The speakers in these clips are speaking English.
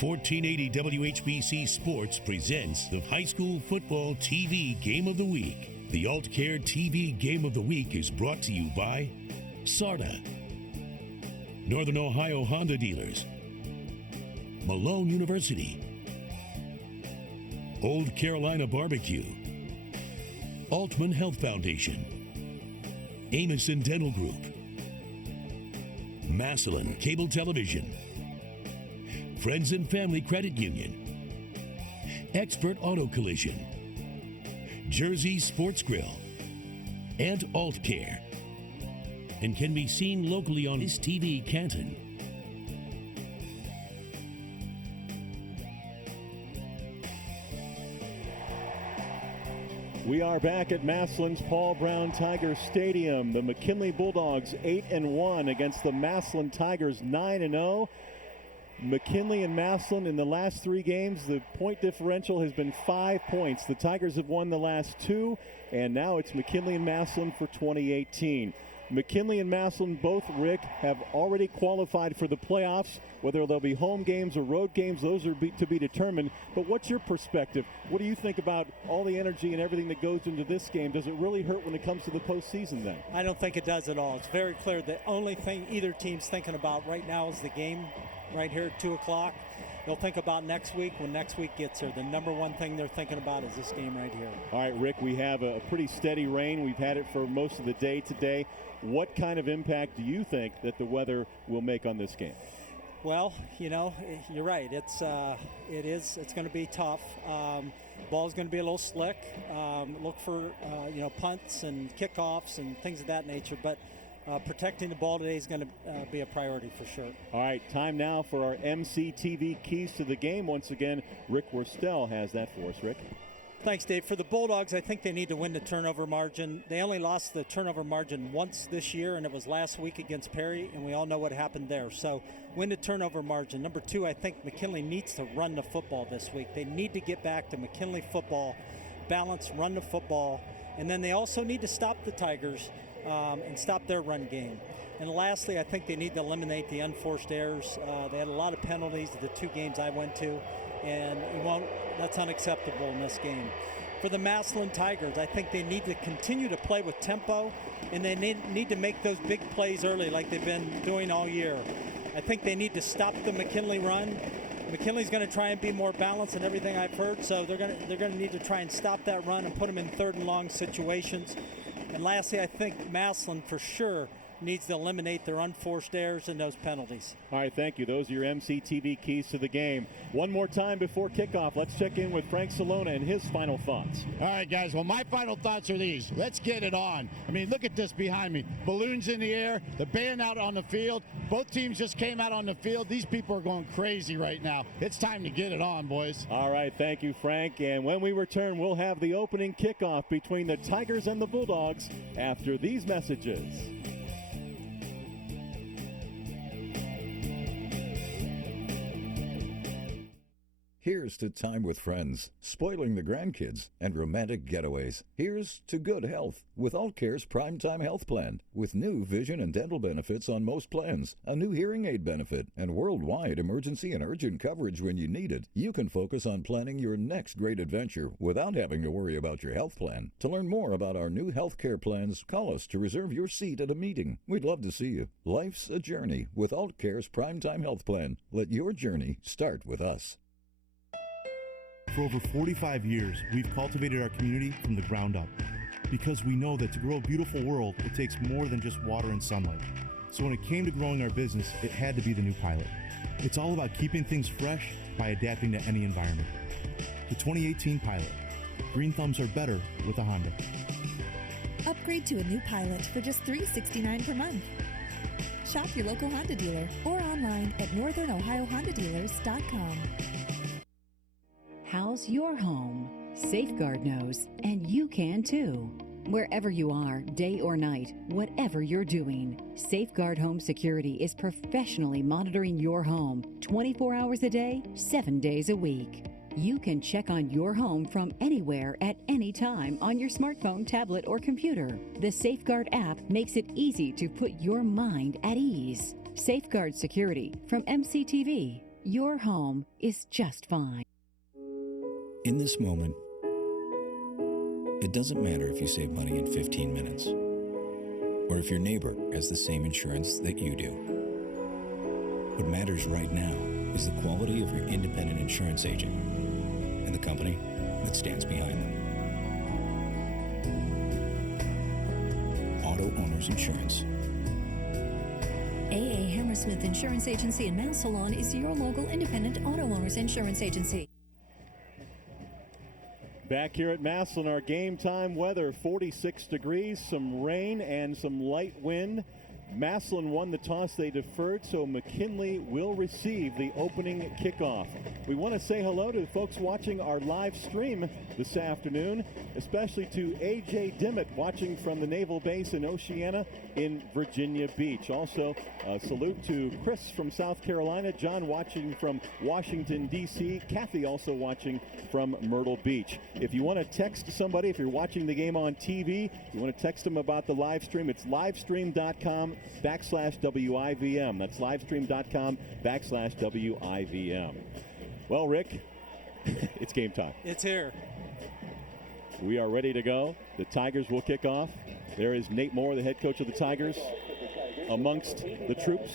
1480 WHBC Sports presents the High School Football TV Game of the Week. The Alt Care TV Game of the Week is brought to you by SARTA, Northern Ohio Honda Dealers, Malone University, Old Carolina Barbecue, Altman Health Foundation, Amison Dental Group, Massillon Cable Television, Friends and Family Credit Union, Expert Auto Collision, Jersey Sports Grill, and Alt Care, and can be seen locally on His TV Canton. We are back at Massillon's Paul Brown Tiger Stadium. The McKinley Bulldogs 8-1 against the Massillon Tigers 9-0. McKinley and Massillon in the last 3 games, the point differential has been 5 points. The Tigers have won the last 2, and now it's McKinley and Massillon for 2018. McKinley and Massillon both, Rick, have already qualified for the playoffs. Whether they'll be home games or road games, those are to be determined. But what's your perspective? What do you think about all the energy and everything that goes into this game? Does it really hurt when it comes to the postseason then? I don't think it does at all. It's very clear the only thing either team's thinking about right now is the game right here at 2 o'clock. They'll think about next week when next week gets here. The number one thing they're thinking about is this game right here. All right, Rick, we have a pretty steady rain. We've had it for most of the day today. What kind of impact do you think that the weather will make on this game? Well, you know, you're right. It's going to be tough. Ball's going to be a little slick. Look for punts and kickoffs and things of that nature. But protecting the ball today is going to be a priority for sure. All right, time now for our MCTV keys to the game. Once again, Rick Worstel has that for us. Rick? Thanks, Dave. For the Bulldogs, I think they need to win the turnover margin. They only lost the turnover margin once this year, and it was last week against Perry, and we all know what happened there. So win the turnover margin. Number 2, I think McKinley needs to run the football this week. They need to get back to McKinley football, balance, run the football, and then they also need to stop the Tigers and stop their run game. And lastly, I think they need to eliminate the unforced errors. They had a lot of penalties the 2 games I went to, and that's unacceptable in this game. For the Massillon Tigers, I think they need to continue to play with tempo, and they need to make those big plays early like they've been doing all year. I think they need to stop the McKinley run. McKinley's going to try and be more balanced in everything I've heard, so they're going to need to try and stop that run and put them in 3rd and long situations. And lastly, I think Massillon for sure needs to eliminate their unforced errors and those penalties. All right, thank you. Those are your MCTV keys to the game. One more time before kickoff, let's check in with Frank Salona and his final thoughts. All right, guys. Well, my final thoughts are these. Let's get it on. I mean, look at this behind me. Balloons in the air, the band out on the field. Both teams just came out on the field. These people are going crazy right now. It's time to get it on, boys. All right, thank you, Frank. And when we return, we'll have the opening kickoff between the Tigers and the Bulldogs after these messages. Here's to time with friends, spoiling the grandkids, and romantic getaways. Here's to good health with Alt Care's Primetime Health Plan. With new vision and dental benefits on most plans, a new hearing aid benefit, and worldwide emergency and urgent coverage when you need it, you can focus on planning your next great adventure without having to worry about your health plan. To learn more about our new health care plans, call us to reserve your seat at a meeting. We'd love to see you. Life's a journey with Alt Care's Primetime Health Plan. Let your journey start with us. For over 45 years, we've cultivated our community from the ground up because we know that to grow a beautiful world, it takes more than just water and sunlight. So when it came to growing our business, it had to be the new Pilot. It's all about keeping things fresh by adapting to any environment. The 2018 Pilot. Green thumbs are better with a Honda. Upgrade to a new Pilot for just $369 per month. Shop your local Honda dealer or online at northernohiohondadealers.com. How's your home? Safeguard knows, and you can too. Wherever you are, day or night, whatever you're doing, Safeguard Home Security is professionally monitoring your home 24 hours a day, 7 days a week. You can check on your home from anywhere at any time on your smartphone, tablet, or computer. The Safeguard app makes it easy to put your mind at ease. Safeguard Security from MCTV, your home is just fine. In this moment, it doesn't matter if you save money in 15 minutes or if your neighbor has the same insurance that you do. What matters right now is the quality of your independent insurance agent and the company that stands behind them. Auto Owners Insurance. AA Hammersmith Insurance Agency in Massillon is your local independent auto owners insurance agency. Back here at Massillon, our game time weather, 46 degrees, some rain and some light wind. Massillon won the toss, they deferred, so McKinley will receive the opening kickoff. We want to say hello to the folks watching our live stream this afternoon, especially to A.J. Dimmitt watching from the Naval Base in Oceana in Virginia Beach. Also, a salute to Chris from South Carolina, John watching from Washington, D.C., Kathy also watching from Myrtle Beach. If you want to text somebody, if you're watching the game on TV, you want to text them about the live stream, it's livestream.com/WIVM. That's livestream.com/WIVM. Well, Rick, it's game time. It's here. We are ready to go. The Tigers will kick off. There is Nate Moore, the head coach of the Tigers, amongst the troops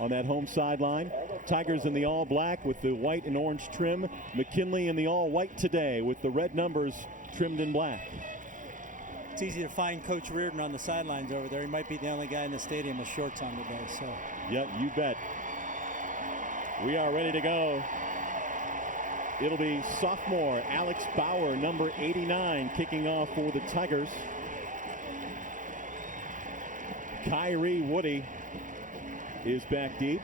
on that home sideline. Tigers in the all black with the white and orange trim. McKinley in the all white today with the red numbers trimmed in black. It's easy to find Coach Reardon on the sidelines over there. He might be the only guy in the stadium with shorts on today. So. Yeah, you bet. We are ready to go. It'll be sophomore Alex Bauer, number 89, kicking off for the Tigers. Kyrie Woody is back deep,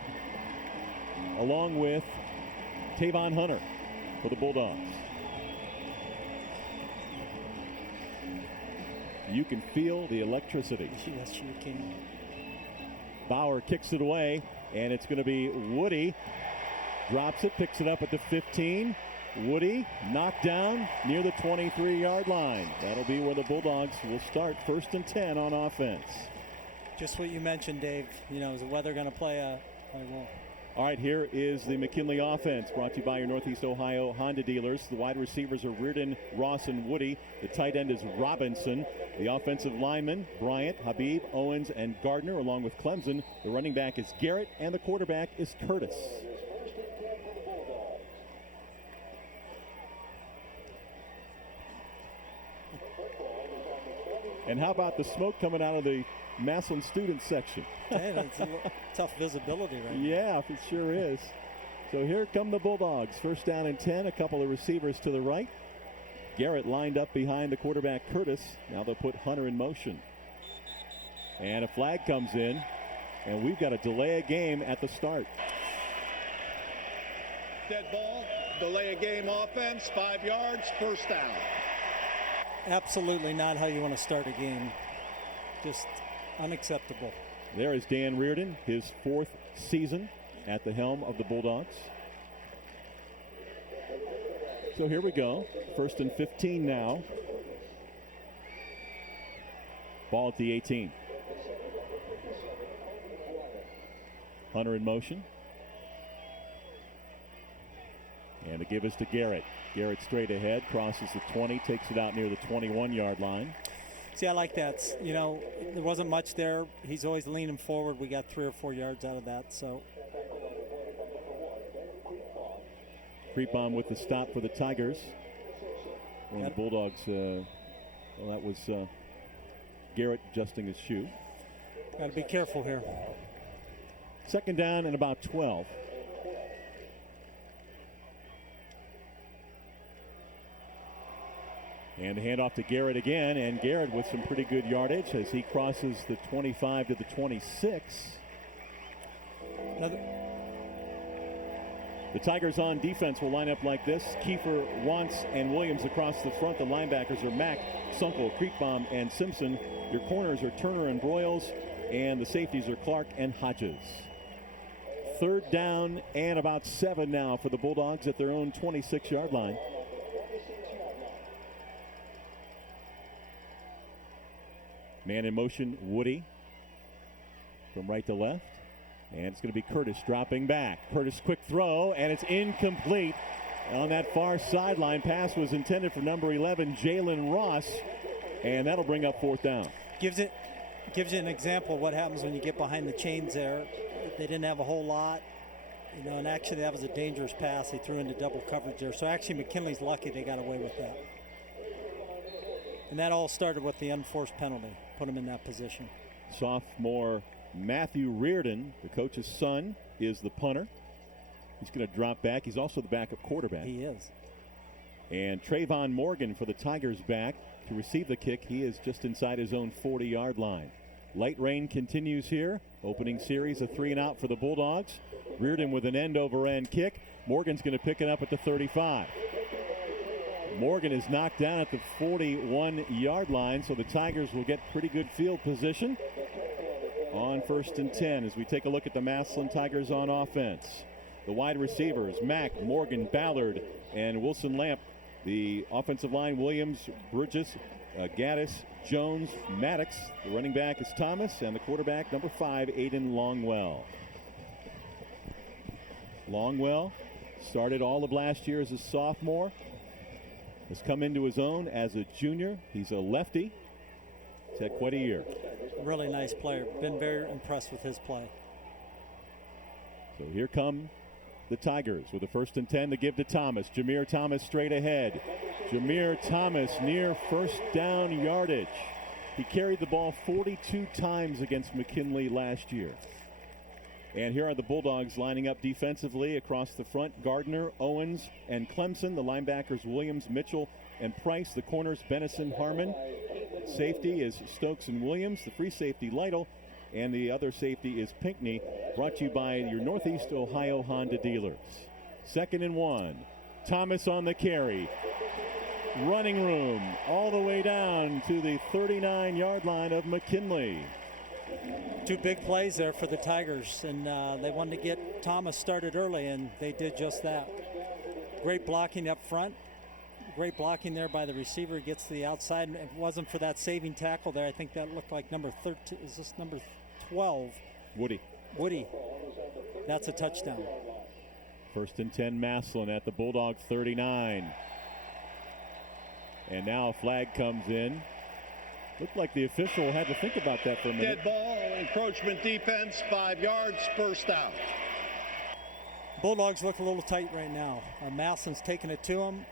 along with Tavon Hunter for the Bulldogs. You can feel the electricity. Yes, you can. Bauer kicks it away, and it's going to be Woody. Drops it, picks it up at the 15. Woody knocked down near the 23-yard line. That'll be where the Bulldogs will start, 1st and 10 on offense. Just what you mentioned, Dave. You know, is the weather going to play a role? All right, here is the McKinley offense, brought to you by your Northeast Ohio Honda dealers. The wide receivers are Reardon, Ross, and Woody. The tight end is Robinson. The offensive linemen, Bryant, Habib, Owens, and Gardner, along with Clemson. The running back is Garrett, and the quarterback is Curtis. And how about the smoke coming out of the Massillon student section? Hey, that's a tough visibility right now. Yeah, it sure is. So here come the Bulldogs. 1st down and 10. A couple of receivers to the right. Garrett lined up behind the quarterback, Curtis. Now they'll put Hunter in motion. And a flag comes in. And we've got a delay of game at the start. Dead ball, delay of game offense, 5 yards, 1st down. Absolutely not how you want to start a game. Just unacceptable. There is Dan Reardon, his 4th season at the helm of the Bulldogs. So here we go. 1st and 15 now. Ball at the 18. Hunter in motion. And to give us to Garrett. Garrett straight ahead, crosses the 20, takes it out near the 21-yard line. See, I like that. You know, there wasn't much there. He's always leaning forward. We got 3 or 4 yards out of that. So Creep on with the stop for the Tigers. One of the Bulldogs, well, that was Garrett adjusting his shoe. Got to be careful here. 2nd down and about 12. And the handoff to Garrett again, and Garrett with some pretty good yardage as he crosses the 25 to the 26. The Tigers on defense will line up like this. Kiefer, Wantz, and Williams across the front. The linebackers are Mack, Sunkel, Creekbaum, and Simpson. Your corners are Turner and Broyles, and the safeties are Clark and Hodges. 3rd down and about 7 now for the Bulldogs at their own 26-yard line. Man in motion, Woody from right to left. And it's going to be Curtis dropping back. Curtis, quick throw, and it's incomplete. On that far sideline, pass was intended for number 11, Jalen Ross, and that'll bring up 4th down. Gives you an example of what happens when you get behind the chains there. They didn't have a whole lot, and actually that was a dangerous pass. They threw into double coverage there. So actually McKinley's lucky they got away with that. And that all started with the unforced penalty, put him in that position. Sophomore Matthew Reardon, the coach's son, is the punter. He's going to drop back. He's also the backup quarterback. He is. And Trayvon Morgan for the Tigers back to receive the kick. He is just inside his own 40-yard line. Light rain continues here. Opening series, a 3-and-out for the Bulldogs. Reardon with an end-over-end kick. Morgan's going to pick it up at the 35. Morgan is knocked down at the 41-yard line, so the Tigers will get pretty good field position on 1st and 10 as we take a look at the Massillon Tigers on offense. The wide receivers, Mack, Morgan, Ballard, and Wilson Lamp. The offensive line, Williams, Bridges, Gaddis, Jones, Maddox. The running back is Thomas, and the quarterback, number 5, Aiden Longwell. Longwell started all of last year as a sophomore. Has come into his own as a junior. He's a lefty. He's had quite a year. Really nice player. Been very impressed with his play. So here come the Tigers with a 1st and 10 to give to Thomas. Jameer Thomas straight ahead. Jameer Thomas near 1st down yardage. He carried the ball 42 times against McKinley last year. And here are the Bulldogs lining up defensively across the front. Gardner, Owens, and Clemson. The linebackers, Williams, Mitchell, and Price. The corners, Bennison, Harmon. Safety is Stokes and Williams. The free safety, Lytle. And the other safety is Pinckney. Brought to you by your Northeast Ohio Honda dealers. 2nd and 1. Thomas on the carry. Running room all the way down to the 39-yard line of McKinley. 2 big plays there for the Tigers, and they wanted to get Thomas started early, and they did just that. Great blocking up front. Great blocking there by the receiver. Gets to the outside. And if it wasn't for that saving tackle there, I think that looked like number 13. Is this number 12? Woody. That's a touchdown. 1st and 10, Massillon at the Bulldog 39. And now a flag comes in. Looked like the official had to think about that for a minute. Dead ball, encroachment defense, 5 yards, 1st down. Bulldogs look a little tight right now. Massillon's taking it to them.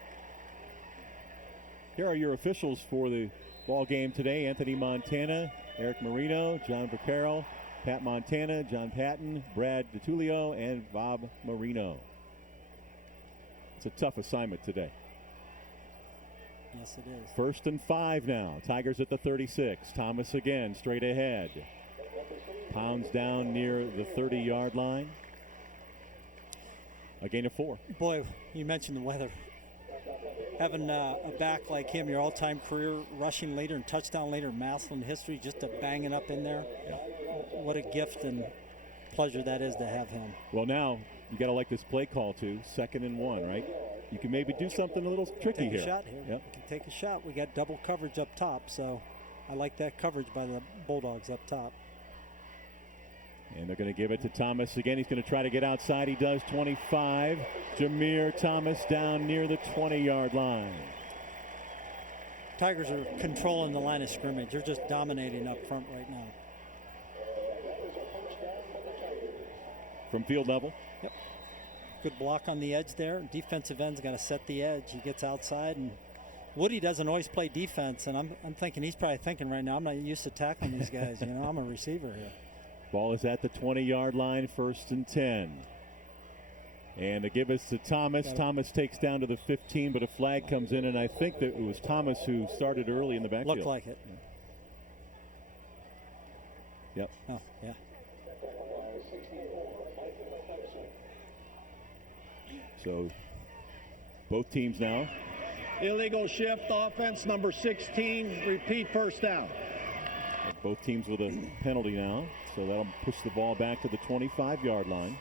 Here are your officials for the ball game today. Anthony Montana, Eric Marino, John Vaccaro, Pat Montana, John Patton, Brad DiTullio, and Bob Marino. It's a tough assignment today. Yes, it is. 1st and 5 now. Tigers at the 36. Thomas again, straight ahead. Pounds down near the 30-yard line. A gain of 4. Boy, you mentioned the weather. Having a back like him, your all-time career rushing leader and touchdown leader in Massillon history, just to bang it up in there. Yeah. What a gift and pleasure that is to have him. Well, now you got to like this play call too. 2nd and 1, right? You can maybe do something a little tricky here. Take a shot here. Yep. We can take a shot. We got double coverage up top, so I like that coverage by the Bulldogs up top. And they're going to give it to Thomas again. He's going to try to get outside. He does. 25. Jameer Thomas down near the 20-yard line. Tigers are controlling the line of scrimmage. They're just dominating up front right now. From field level. Yep. Good block on the edge there. Defensive end's got to set the edge. He gets outside, and Woody doesn't always play defense, and I'm thinking he's probably thinking right now, I'm not used to tackling these guys. I'm a receiver here. Ball is at the 20-yard line, 1st and 10. And they give us to Thomas. Thomas takes down to the 15, but a flag comes in, and I think that it was Thomas who started early in the backfield. Looked like it. Yep. Oh, yeah. So both teams now. Illegal shift, offense number 16, repeat 1st down. Both teams with a penalty now, so that'll push the ball back to the 25-yard line.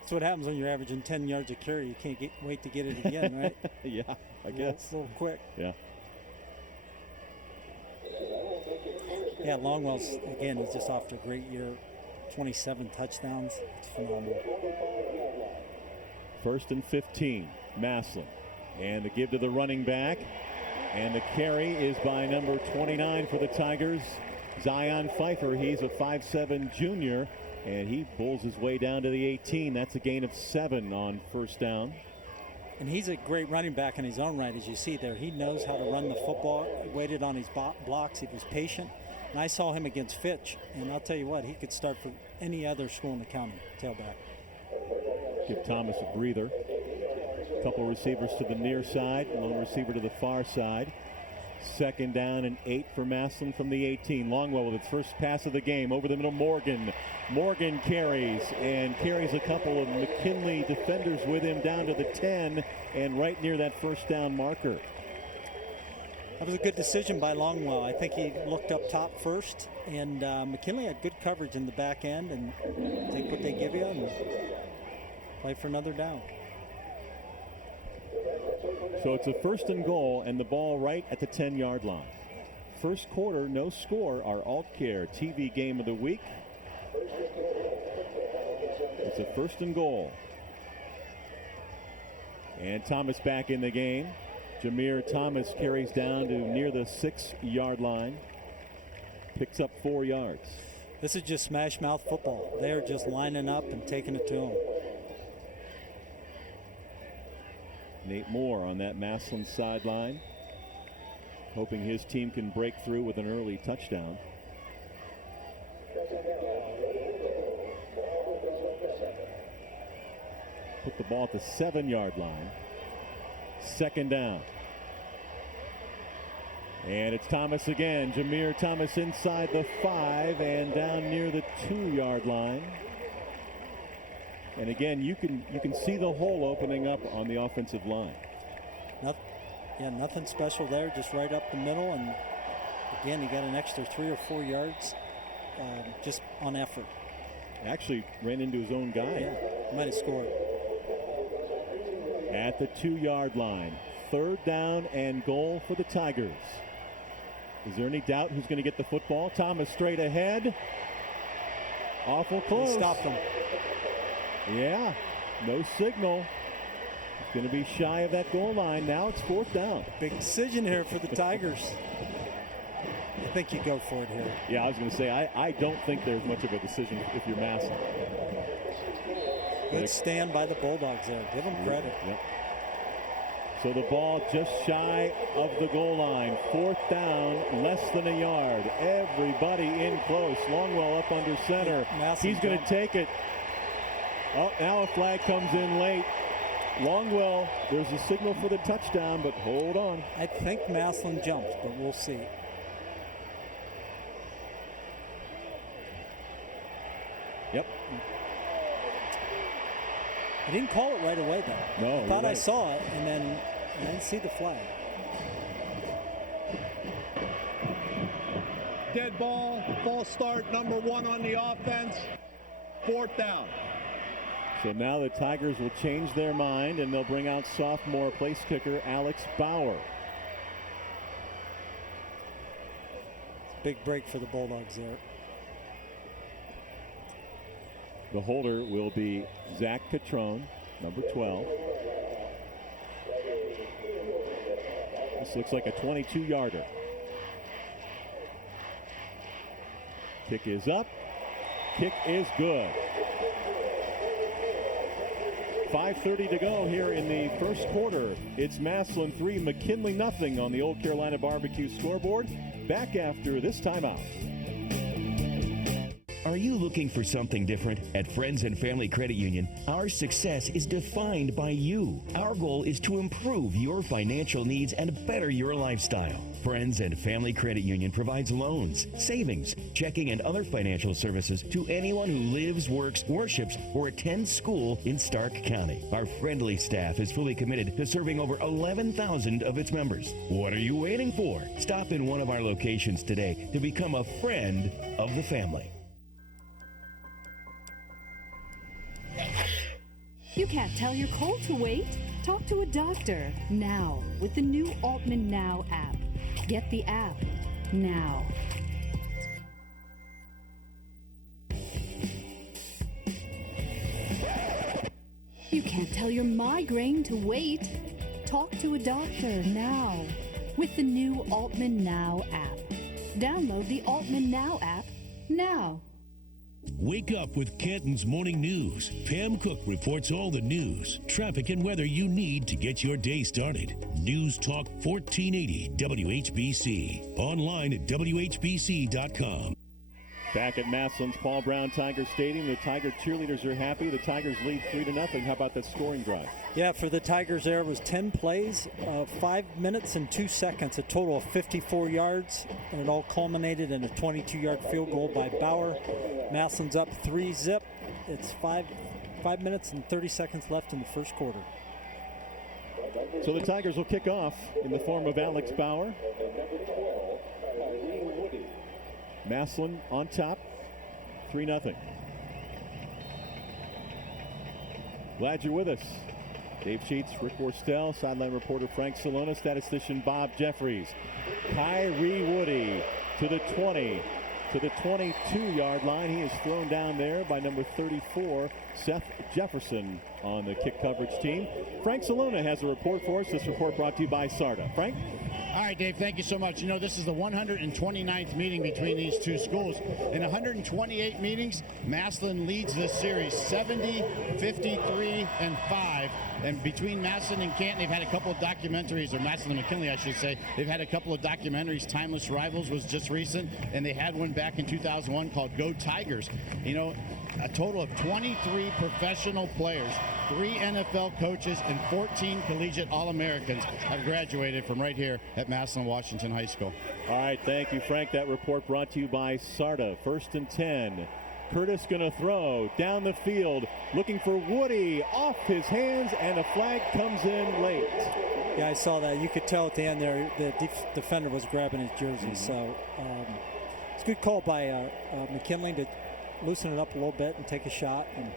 That's what happens when you're averaging 10 yards a carry. You can't wait to get it again, right? Yeah, I guess. It's a little quick. Yeah. Yeah, Longwell's, again, he's just off to a great year. 27 touchdowns. It's phenomenal. 1st and 15, Massillon. And the give to the running back. And the carry is by number 29 for the Tigers, Zion Pfeiffer. He's a 5'7" junior, and he pulls his way down to the 18. That's a gain of 7 on 1st down. And he's a great running back in his own right, as you see there. He knows how to run the football. He waited on his blocks. He was patient. And I saw him against Fitch, and I'll tell you what, he could start for any other school in the county, tailback. Give Thomas a breather. Couple receivers to the near side, lone receiver to the far side. 2nd down and 8 for Massillon from the 18. Longwell with its first pass of the game over the middle. Morgan carries a couple of McKinley defenders with him down to the 10 and right near that 1st down marker. That was a good decision by Longwell. I think he looked up top first, and McKinley had good coverage in the back end, and take what they give you and play for another down. So it's a 1st and goal, and the ball right at the 10-yard line. First quarter, no score. Our AltCare TV game of the week. It's a 1st and goal. And Thomas back in the game. Jameer Thomas carries down to near the 6-yard line. Picks up 4 yards. This is just smash mouth football. They're just lining up and taking it to him. Nate Moore on that Massillon sideline, hoping his team can break through with an early touchdown. Put the ball at the 7-yard line. 2nd down. And it's Thomas again. Jameer Thomas inside the 5 and down near the 2-yard line. And again, you can see the hole opening up on the offensive line. Nothing special there, just right up the middle. And again, he got an extra 3 or 4 yards just on effort. Actually ran into his own guy. Yeah, might have scored. At the 2-yard line, 3rd down and goal for the Tigers. Is there any doubt who's going to get the football? Thomas straight ahead. Awful close. He stopped him. Yeah, no signal. It's going to be shy of that goal line. Now it's 4th down. Big decision here for the Tigers. I think you go for it here. Yeah, I was going to say, I don't think there's much of a decision if you're Massillon. Good stand by the Bulldogs there. Give them credit. Yep. So the ball just shy of the goal line. 4th down, less than a yard. Everybody in close. Longwell up under center. He's going to take it. Oh, now a flag comes in late. Longwell, there's a signal for the touchdown, but hold on. I think Massillon jumped, but we'll see. Yep. I didn't call it right away, though. No, I thought right. I saw it, and then I didn't see the flag. Dead ball, false start, number 1 on the offense. 4th down. So now the Tigers will change their mind, and they'll bring out sophomore place kicker Alex Bauer. Big break for the Bulldogs there. The holder will be Zach Catrone, number 12. This looks like a 22-yarder. Kick is up. Kick is good. 5:30 to go here in the first quarter. It's Massillon 3, McKinley nothing on the Old Carolina Barbecue scoreboard. Back after this timeout. Are you looking for something different? At Friends and Family Credit Union, our success is defined by you. Our goal is to improve your financial needs and better your lifestyle. Friends and Family Credit Union provides loans, savings, checking, and other financial services to anyone who lives, works, worships, or attends school in Stark County. Our friendly staff is fully committed to serving over 11,000 of its members. What are you waiting for? Stop in one of our locations today to become a friend of the family. You can't tell your cold to wait? Talk to a doctor now with the new Altman Now app. Get the app now. You can't tell your migraine to wait. Talk to a doctor now with the new Altman Now app. Download the Altman Now app now. Wake up with Canton's Morning News. Pam Cook reports all the news, traffic, and weather you need to get your day started. News Talk 1480 WHBC. Online at WHBC.com. Back at Massillon's Paul Brown Tiger Stadium, the Tiger cheerleaders are happy. The Tigers lead 3-0. How about that scoring drive? Yeah, for the Tigers there was 10 plays, 5 minutes and 2 seconds, a total of 54 yards, and it all culminated in a 22-yard field goal by Bauer. Massillon's up 3-0. It's 5 minutes and 30 seconds left in the first quarter. So the Tigers will kick off in the form of Alex Bauer. Massillon on top, 3-0. Glad you're with us. Dave Sheets, Rick Worstel, sideline reporter Frank Salona, statistician Bob Jeffries. Kyrie Woody to the 20, to the 22-yard line. He is thrown down there by number 34, Seth Jefferson, on the kick coverage team. Frank Salona has a report for us. This report brought to you by SARTA. Frank? All right, Dave, thank you so much. You know, this is the 129th meeting between these two schools. In 128 meetings, Massillon leads this series 70, 53, and 5. And between Massillon and Canton, they've had a couple of documentaries, or Massillon and McKinley, I should say. They've had a couple of documentaries. Timeless Rivals was just recent, and they had one back in 2001 called Go Tigers. You know, a total of 23 professional players, 3 NFL coaches, and 14 collegiate All-Americans have graduated from right here at Massillon Washington High School. All right, thank you, Frank. That report brought to you by SARTA. 1st and 10. Curtis going to throw down the field, looking for Woody, off his hands, and a flag comes in late. Yeah, I saw that. You could tell at the end there the defender was grabbing his jersey. So it's a good call by McKinley to loosen it up a little bit and take a shot. And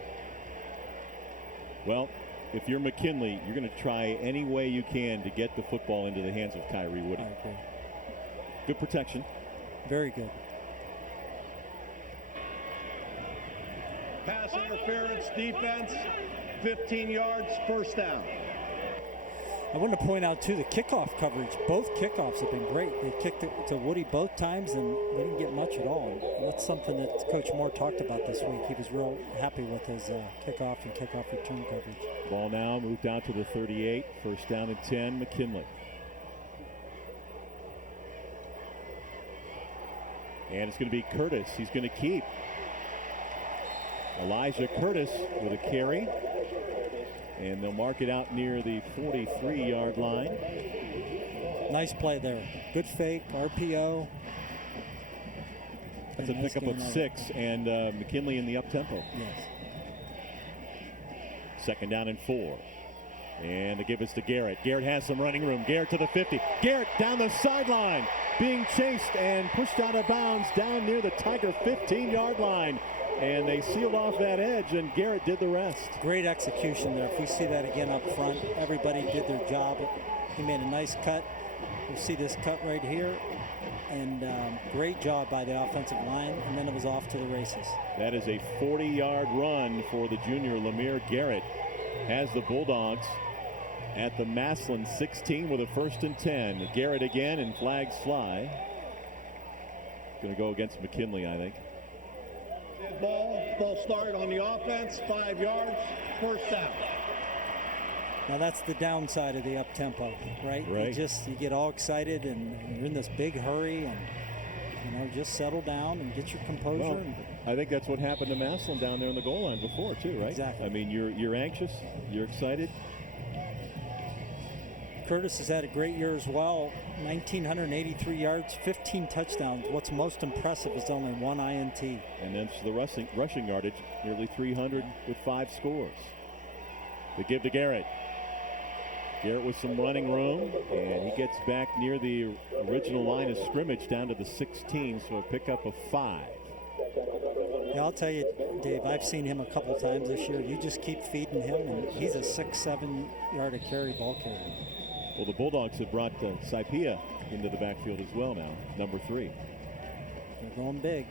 well, if you're McKinley, you're going to try any way you can to get the football into the hands of Kyrie Woody. I agree. Good protection. Very good. Pass interference, defense, 15 yards, first down. I want to point out, too, the kickoff coverage. Both kickoffs have been great. They kicked it to Woody both times, and they didn't get much at all. And that's something that Coach Moore talked about this week. He was real happy with his kickoff and kickoff return coverage. Ball now moved out to the 38. First down and 10, McKinley. And it's going to be Curtis. He's going to keep. Elijah Curtis with a carry. And they'll mark it out near the 43-yard line. Nice play there. Good fake, RPO. That's a pickup of 6, and McKinley in the up-tempo. Yes. 2nd down and 4. And they give us to Garrett. Garrett has some running room. Garrett to the 50. Garrett down the sideline, being chased and pushed out of bounds down near the Tiger 15-yard line. And they sealed off that edge, and Garrett did the rest. Great execution there. If we see that again up front, everybody did their job. He made a nice cut. You see this cut right here. And great job by the offensive line, and then it was off to the races. That is a 40-yard run for the junior. Lemire Garrett has the Bulldogs at the Massillon 16 with a 1st and 10. Garrett again, and flags fly. Going to go against McKinley, I think. Ball started on the offense, 5 yards, first down. Now that's the downside of the up tempo, right? You get all excited and you're in this big hurry, and just settle down and get your composure. Well, I think that's what happened to Massillon down there on the goal line before too, right? Exactly. I mean, you're anxious, you're excited. Curtis has had a great year as well. 1,983 yards, 15 touchdowns. What's most impressive is only 1 INT. And then the rushing yardage, nearly 300 with 5 scores. They give to Garrett. Garrett with some running room, and he gets back near the original line of scrimmage down to the 16, so a pickup of 5. Yeah, I'll tell you, Dave, I've seen him a couple times this year. You just keep feeding him, and he's a 6-7 yard a carry ball carrier. Well, the Bulldogs have brought Saipia into the backfield as well now, number 3. They're going big.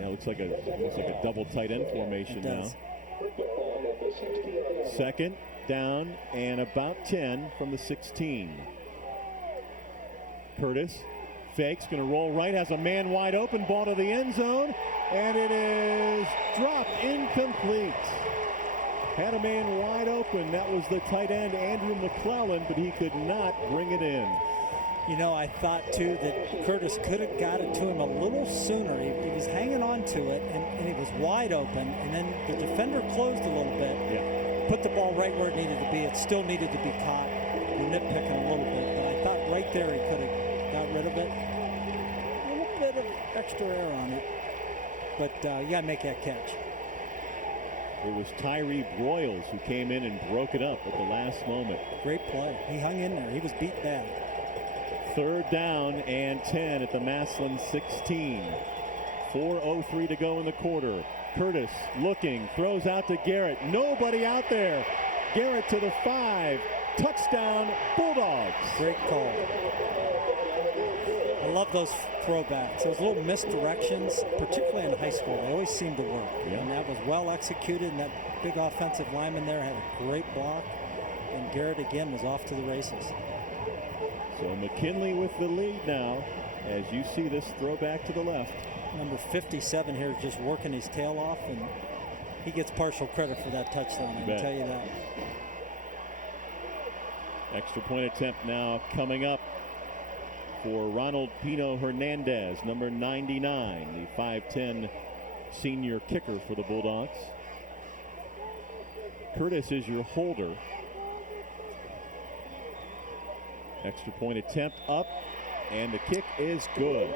Yeah, it looks like a double tight end formation now. Second down and about 10 from the 16. Curtis fakes, going to roll right, has a man wide open, ball to the end zone, and it is dropped, incomplete. Had a man wide open. That was the tight end, Andrew McClellan, but he could not bring it in. You know, I thought, too, that Curtis could have got it to him a little sooner. He was hanging on to it, and it was wide open, and then the defender closed a little bit. Yeah. Put the ball right where it needed to be. It still needed to be caught. We're nitpicking a little bit, but I thought right there he could have got rid of it. A little bit of extra air on it, but you got to make that catch. It was Tyree Broyles who came in and broke it up at the last moment. Great play. He hung in there. He was beat bad. Third down and 10 at the Massillon 16. 4:03 to go in the quarter. Curtis looking, throws out to Garrett. Nobody out there. Garrett to the 5. Touchdown, Bulldogs. Great call. I love those throwbacks. Those little misdirections, particularly in high school, they always seem to work. Yeah. And that was well executed, and that big offensive lineman there had a great block. And Garrett again was off to the races. So McKinley with the lead now as you see this throwback to the left. Number 57 here is just working his tail off, and he gets partial credit for that touchdown, I can tell you that. Extra point attempt now coming up for Ronald Pino Hernandez, number 99, the 5'10 senior kicker for the Bulldogs. Curtis is your holder. Extra point attempt up, and the kick is good.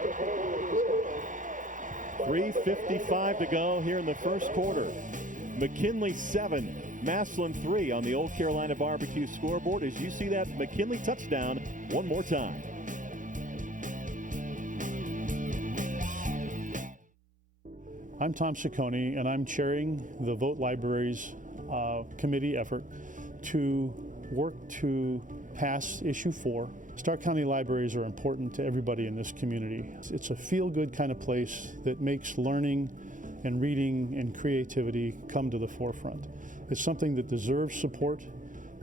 3:55 to go here in the first quarter. McKinley 7, Massillon 3 on the Old Carolina Barbecue scoreboard as you see that McKinley touchdown one more time. I'm Tom Ciccone, and I'm chairing the Vote Libraries committee effort to work to pass issue 4. Stark County libraries are important to everybody in this community. It's a feel-good kind of place that makes learning and reading and creativity come to the forefront. It's something that deserves support.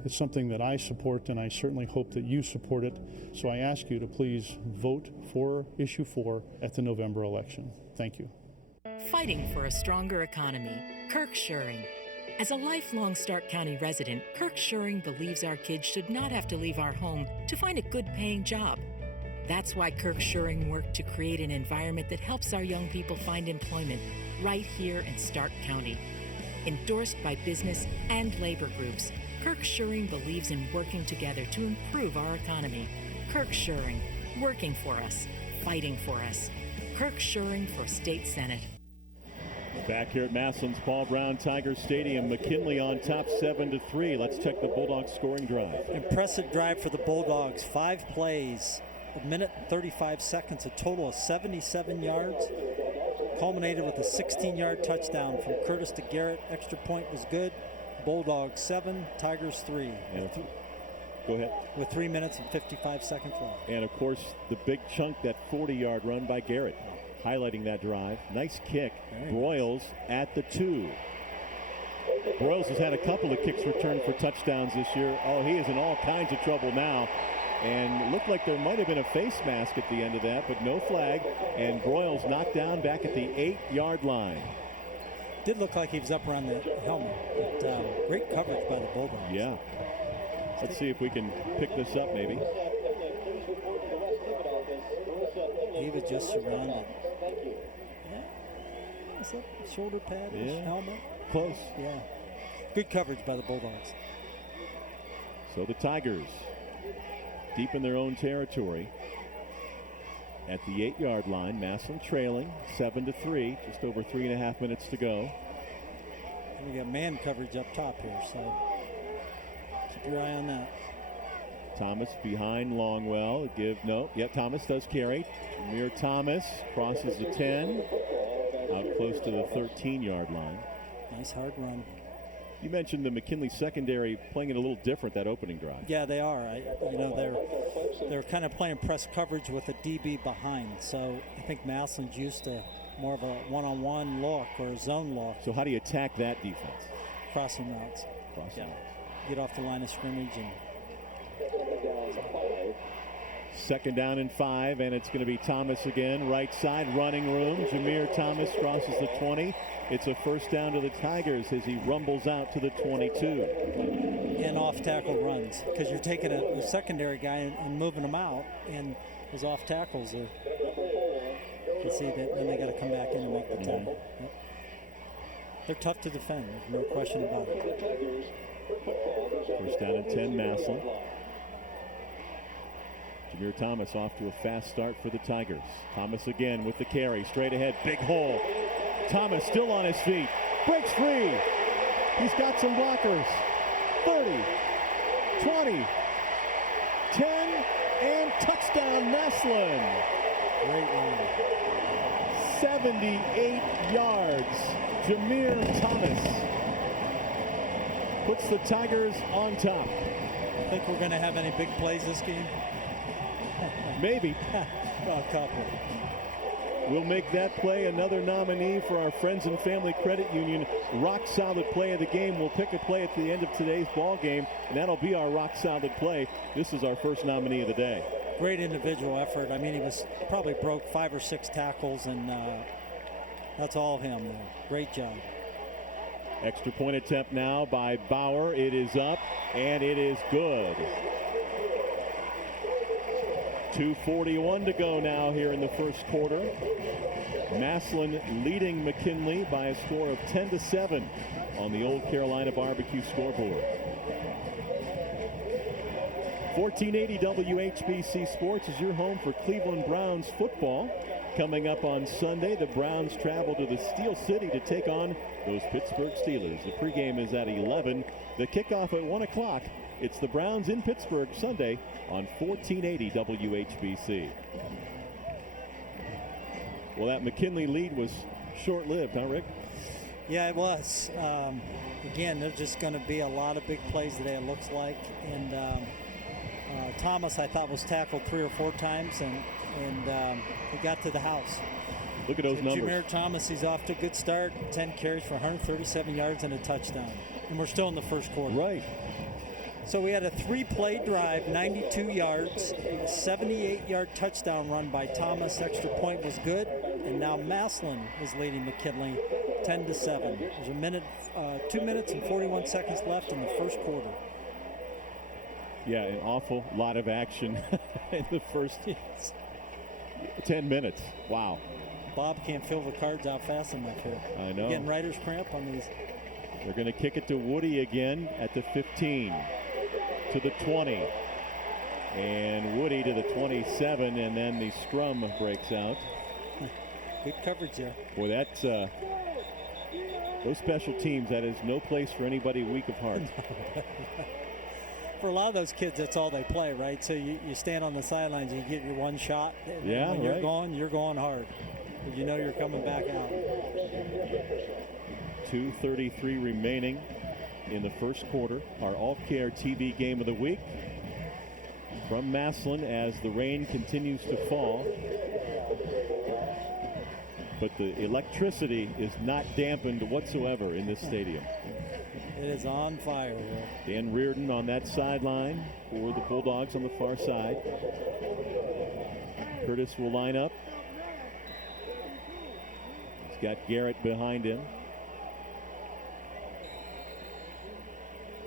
It's something that I support, and I certainly hope that you support it. So I ask you to please vote for issue 4 at the November election. Thank you. Fighting for a stronger economy, Kirk Schuring. As a lifelong Stark County resident, Kirk Schuring believes our kids should not have to leave our home to find a good-paying job. That's why Kirk Schuring worked to create an environment that helps our young people find employment right here in Stark County. Endorsed by business and labor groups, Kirk Schuring believes in working together to improve our economy. Kirk Schuring, working for us, fighting for us. Kirk Schuring for State Senate. Back here at Massillon's Paul Brown Tiger Stadium, McKinley on top 7-3. Let's check the Bulldogs scoring drive. Impressive drive for the Bulldogs. 5 plays, a minute and 35 seconds, a total of 77 yards. Culminated with a 16-yard touchdown from Curtis to Garrett. Extra point was good. Bulldogs 7, Tigers 3. Go ahead. With 3 minutes and 55 seconds left. And of course, the big chunk, that 40-yard run by Garrett, highlighting that drive. Nice kick. Broyles at the 2. Broyles has had a couple of kicks returned for touchdowns this year. Oh, he is in all kinds of trouble now. And it looked like there might have been a face mask at the end of that, but no flag. And Broyles knocked down back at the 8-yard line. Did look like he was up around the helmet, but great coverage by the Bulldogs. Yeah. Let's see if we can pick this up maybe. He was just surrounded. Yeah. Is that shoulder pad? Yeah. Helmet? Close. Yeah. Good coverage by the Bulldogs. So the Tigers deep in their own territory at the 8-yard line. Massillon trailing 7-3, just over 3.5 minutes to go. And we got man coverage up top here, so keep your eye on that. Thomas behind Longwell. Thomas does carry. Jameer Thomas crosses the 10, out close to the 13-yard line. Nice hard run. You mentioned the McKinley secondary playing it a little different that opening drive. Yeah, they are. They're kind of playing press coverage with a DB behind. So I think Massillon's used to more of a one-on-one look or a zone look. So how do you attack that defense? Crossing routes. Get off the line of scrimmage. And second down and 5, and it's going to be Thomas again. Right side, running room. Jameer Thomas crosses the 20. It's a first down to the Tigers as he rumbles out to the 22. And off tackle runs, because you're taking a secondary guy and moving him out, and his off tackles are. You can see that then they got to come back in and make the tackle. Yep. They're tough to defend, there's no question about it. First down and 10, Massillon. Jameer Thomas off to a fast start for the Tigers. Thomas again with the carry, straight ahead, big hole. Thomas still on his feet, breaks free. He's got some blockers. 30, 20, 10, and touchdown Massillon. Great run. 78 yards. Jameer Thomas puts the Tigers on top. Think we're going to have any big plays this game? Maybe. A couple. We'll make that play another nominee for our Friends and Family Credit Union Rock Solid Play of the Game. We'll pick a play at the end of today's ball game, and that'll be our Rock Solid Play. This is our first nominee of the day. Great individual effort. I mean, he was probably broke 5 or 6 tackles, and that's all him there. Great job. Extra point attempt now by Bauer. It is up, and it is good. 2:41 to go now here in the first quarter. Massillon leading McKinley by a score of 10-7 on the Old Carolina Barbecue scoreboard. 1480 WHBC Sports is your home for Cleveland Browns football. Coming up on Sunday, the Browns travel to the Steel City to take on those Pittsburgh Steelers. The pregame is at 11. The kickoff at 1 o'clock. It's the Browns in Pittsburgh Sunday on 1480 WHBC. Well, that McKinley lead was short-lived, huh, Rick? Yeah, it was. Again, there's just going to be a lot of big plays today, it looks like. And Thomas, I thought, was tackled 3 or 4 times, and he got to the house. Look at those numbers. Jameer Thomas, he's off to a good start. 10 carries for 137 yards and a touchdown. And we're still in the first quarter. Right. So we had a 3-play drive, 92 yards, a 78-yard touchdown run by Thomas. Extra point was good, and now Massillon is leading McKinley 10-7. There's 2 minutes and 41 seconds left in the first quarter. Yeah, an awful lot of action in the first 10 minutes. Wow. Bob can't fill the cards out fast enough here. I know. Getting writer's cramp on these. They're going to kick it to Woody again at the 15, to the 20, and Woody to the 27, and then the scrum breaks out. Good coverage there. Boy, that's those special teams, that is no place for anybody weak of heart. For a lot of those kids, that's all they play, right? So you stand on the sidelines, you get your one shot. And yeah, when right. you're going hard. You know you're coming back out. 2:33 remaining in the first quarter. Our All-Care TV Game of the Week from Massillon as the rain continues to fall. But the electricity is not dampened whatsoever in this stadium. It is on fire here. Dan Reardon on that sideline for the Bulldogs on the far side. Curtis will line up. He's got Garrett behind him.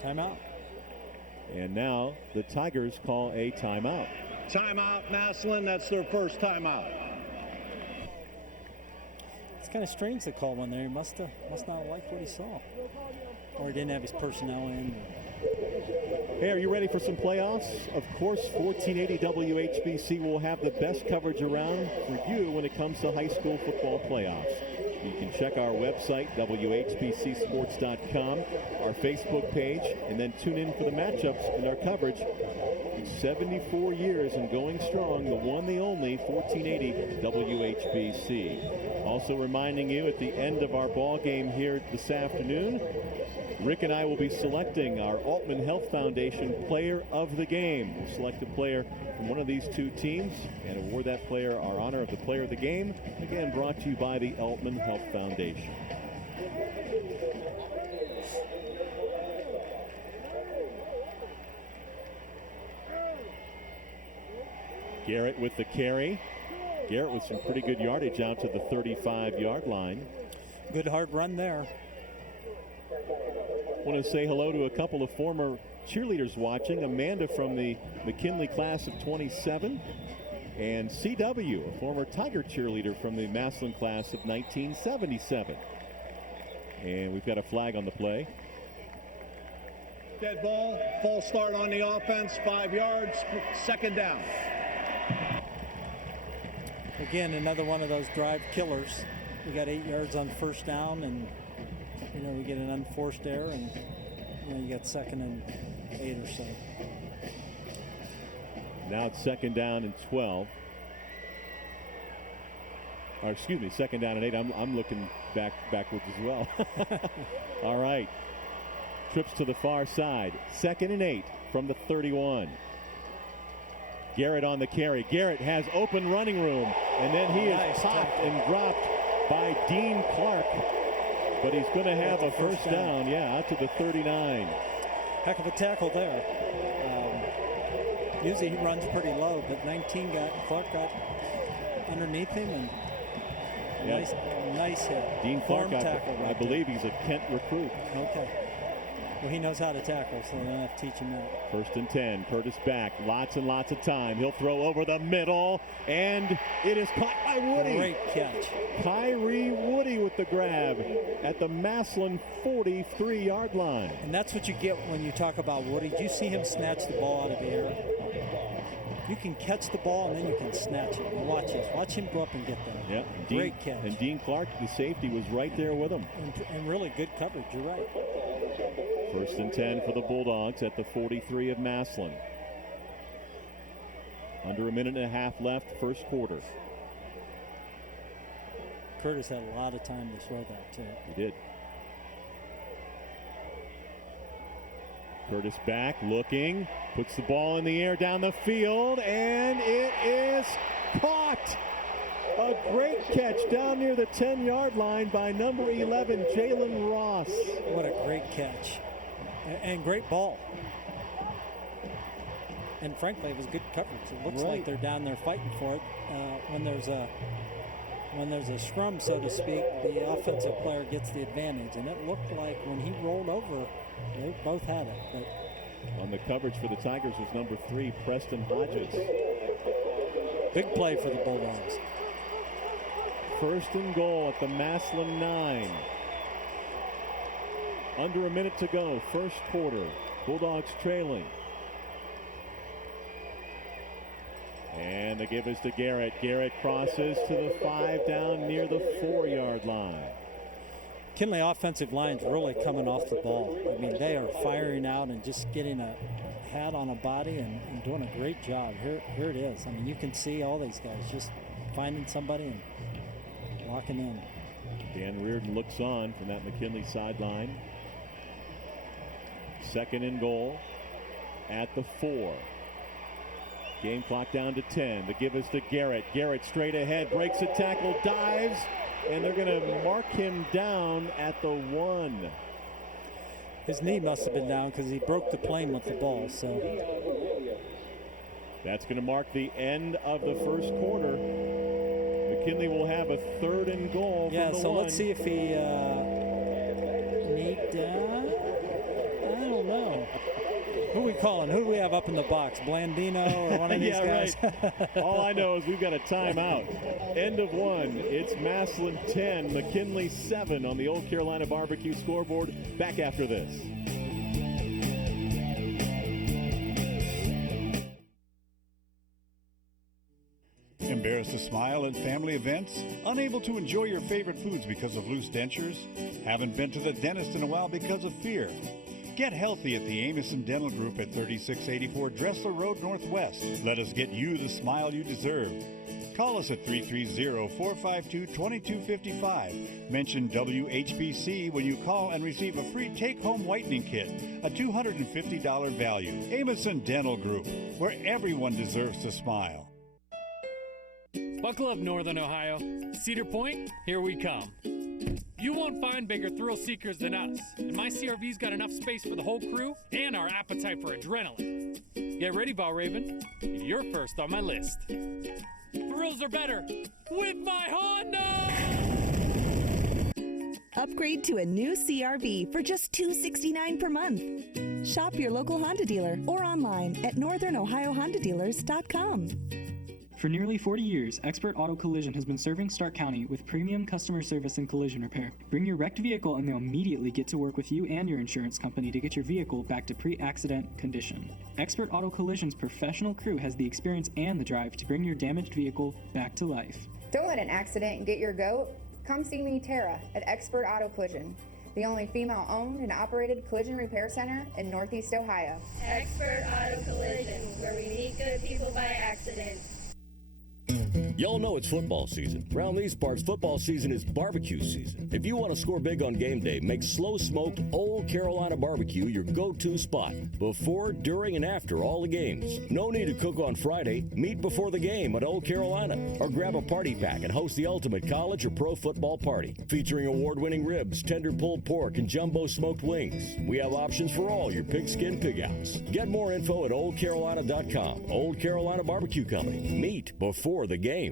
Timeout. And now the Tigers call a timeout. Timeout, Massillon. That's their first timeout. It's kind of strange to call one there. He must not like what he saw. Or he didn't have his personnel in. Hey, are you ready for some playoffs? Of course, 1480 WHBC will have the best coverage around for you when it comes to high school football playoffs. You can check our website, WHBCSports.com, our Facebook page, and then tune in for the matchups and our coverage. 74 years and going strong, the one, the only, 1480 WHBC. Also reminding you at the end of our ball game here this afternoon, Rick and I will be selecting our Altman Health Foundation Player of the Game. We'll select a player from one of these two teams and award that player our honor of the player of the game. Again, brought to you by the Eltman Health Foundation. Garrett with the carry. Garrett with some pretty good yardage out to the 35-yard line. Good hard run there. Want to say hello to a couple of former cheerleaders watching. Amanda from the McKinley class of 27, and CW, a former Tiger cheerleader from the Massillon class of 1977. And we've got a flag on the play. Dead ball, false start on the offense, 5 yards, second down. Again, another one of those drive killers. We got 8 yards on first down, and we get an unforced error, and you got 2nd and 8 or so. Now it's 2nd down and 12. Or excuse me, 2nd down and 8. I'm looking backwards as well. All right. Trips to the far side. 2nd and 8 from the 31. Garrett on the carry. Garrett has open running room, and then he is popped and dropped by Dean Clark. But he's going to have a first down, out to the 39. Heck of a tackle there. Usually he runs pretty low, but 19 Clark got underneath him, and nice hit. Dean Clark, I believe he's a Kent recruit. Okay. Well, he knows how to tackle, so they don't have to teach him that. 1st and 10. Curtis back. Lots and lots of time. He'll throw over the middle, and it is caught by Woody. Great catch. Kyrie Woody with the grab at the Massillon 43-yard line. And that's what you get when you talk about Woody. Did you see him snatch the ball out of the air? You can catch the ball, and then you can snatch it. And watch this. Watch him go up and get them. Yep. Great catch. And Dean Clark, the safety, was right there with him. And really good coverage. You're right. 1st and 10 for the Bulldogs at the 43 of Massillon. Under a minute and a half left, first quarter. Curtis had a lot of time to throw that, too. He did. Curtis back, looking, puts the ball in the air down the field, and it is caught. A great catch down near the 10-yard line by number 11, Jalen Ross. What a great catch. And great ball. And frankly, it was good coverage. It looks like they're down there fighting for it. When there's a scrum, so to speak, the offensive player gets the advantage. And it looked like when he rolled over, they both had it. But on the coverage for the Tigers was number 3, Preston Hodges. Big play for the Bulldogs. 1st and goal at the Massillon 9. Under a minute to go, first quarter. Bulldogs trailing. And the give is to Garrett. Garrett crosses to the 5 down near the 4-yard line. McKinley offensive line's really coming off the ball. I mean, they are firing out and just getting a hat on a body and doing a great job. Here it is. I mean, you can see all these guys just finding somebody and locking in. Dan Reardon looks on from that McKinley sideline. 2nd and goal at the 4. Game clock down to 10. The give is to Garrett. Garrett straight ahead, breaks a tackle, dives, and they're going to mark him down at the 1. His knee must have been down because he broke the plane with the ball. So that's going to mark the end of the first quarter. McKinley will have a 3rd and goal. Yeah, from the so 1. let's see if he knee down. I don't know. Who are we calling? Who do we have up in the box? Blandino or one of these guys? Right. All I know is we've got a timeout. End of 1. It's Massillon 10, McKinley 7 on the Old Carolina Barbecue scoreboard. Back after this. Embarrassed to smile at family events? Unable to enjoy your favorite foods because of loose dentures? Haven't been to the dentist in a while because of fear? Get healthy at the Amison Dental Group at 3684 Dressler Road Northwest. Let us get you the smile you deserve. Call us at 330-452-2255. Mention WHBC when you call and receive a free take-home whitening kit, a $250 value. Amison Dental Group, where everyone deserves to smile. Buckle up, Northern Ohio. Cedar Point, here we come. You won't find bigger thrill seekers than us, and my CRV's got enough space for the whole crew and our appetite for adrenaline. Get ready, Ball Raven. You're first on my list. Thrills are better with my Honda! Upgrade to a new CRV for just $269 per month. Shop your local Honda dealer or online at northernohiohondadealers.com. For nearly 40 years, Expert Auto Collision has been serving Stark County with premium customer service and collision repair. Bring your wrecked vehicle and they'll immediately get to work with you and your insurance company to get your vehicle back to pre-accident condition. Expert Auto Collision's professional crew has the experience and the drive to bring your damaged vehicle back to life. Don't let an accident get your goat. Come see me, Tara, at Expert Auto Collision, the only female-owned and operated collision repair center in Northeast Ohio. Expert Auto Collision, where we meet good people by accident. Y'all know it's football season. Around these parts, football season is barbecue season. If you want to score big on game day, make slow-smoked Old Carolina barbecue your go-to spot before, during, and after all the games. No need to cook on Friday. Meet before the game at Old Carolina. Or grab a party pack and host the ultimate college or pro football party. Featuring award-winning ribs, tender pulled pork, and jumbo smoked wings. We have options for all your pigskin pig-outs. Get more info at oldcarolina.com. Old Carolina Barbecue Company. Meet before the game.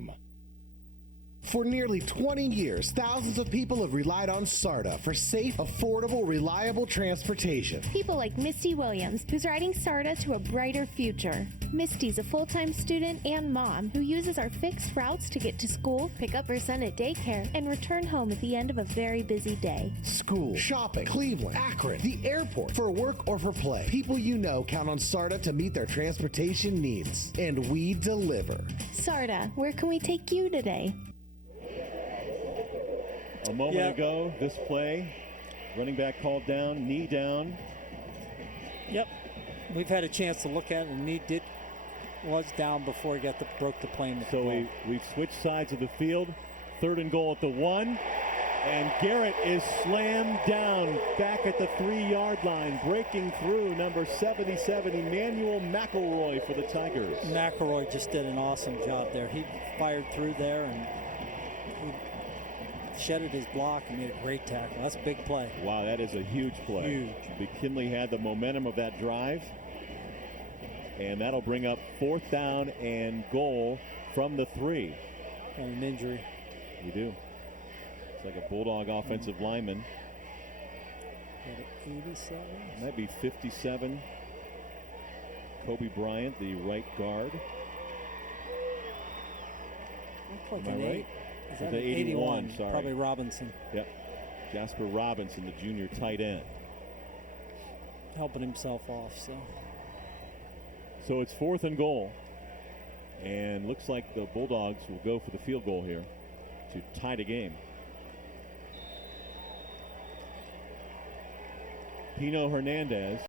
For nearly 20 years, thousands of people have relied on SARTA for safe, affordable, reliable transportation. People like Misty Williams, who's riding SARTA to a brighter future. Misty's a full-time student and mom who uses our fixed routes to get to school, pick up her son at daycare, and return home at the end of a very busy day. School, shopping, Cleveland, Akron, the airport, for work or for play. People you know count on SARTA to meet their transportation needs. And we deliver. SARTA, where can we take you today? A moment ago, this play, running back called down, knee down. Yep, we've had a chance to look at it, and knee was down before he broke the plane. So we've switched sides of the field. 3rd and goal at the 1. And Garrett is slammed down back at the 3-yard line, breaking through number 77, Emmanuel McElroy for the Tigers. McElroy just did an awesome job there. He fired through there and he shedded his block and made a great tackle. That's a big play. Wow, that is a huge play. Huge. McKinley had the momentum of that drive. And that'll bring up 4th down and goal from the 3. Got an injury. We do. It's like a Bulldog offensive lineman. 87? Might be 57. Kobe Bryant, the right guard. Looks like Am an I 8. right? Is that the 81? Sorry. Probably Robinson. Yep. Jasper Robinson, the junior tight end. Helping himself off, So it's 4th and goal. And looks like the Bulldogs will go for the field goal here to tie the game. Pino Hernandez